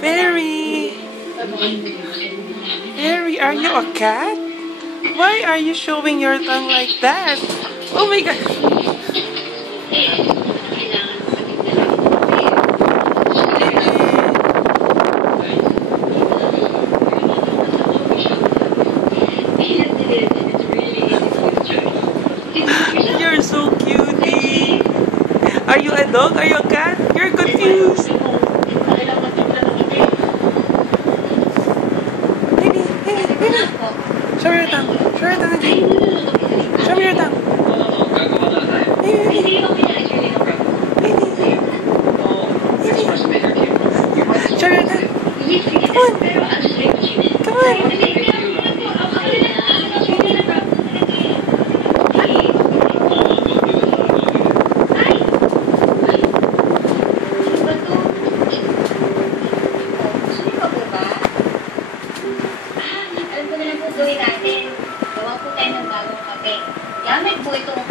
Perry! Perry, are you a cat? Why are you showing your tongue like that? Oh my god! You're so cutie! Are you a dog? Are you a cat? You're confused! Show me your tongue. Show your tongue again. Show me your tongue. Baby. Show me your tongue. Come on. Come on. Gawin natin. Gawa po tayo ng bagong kape. Gamit po itong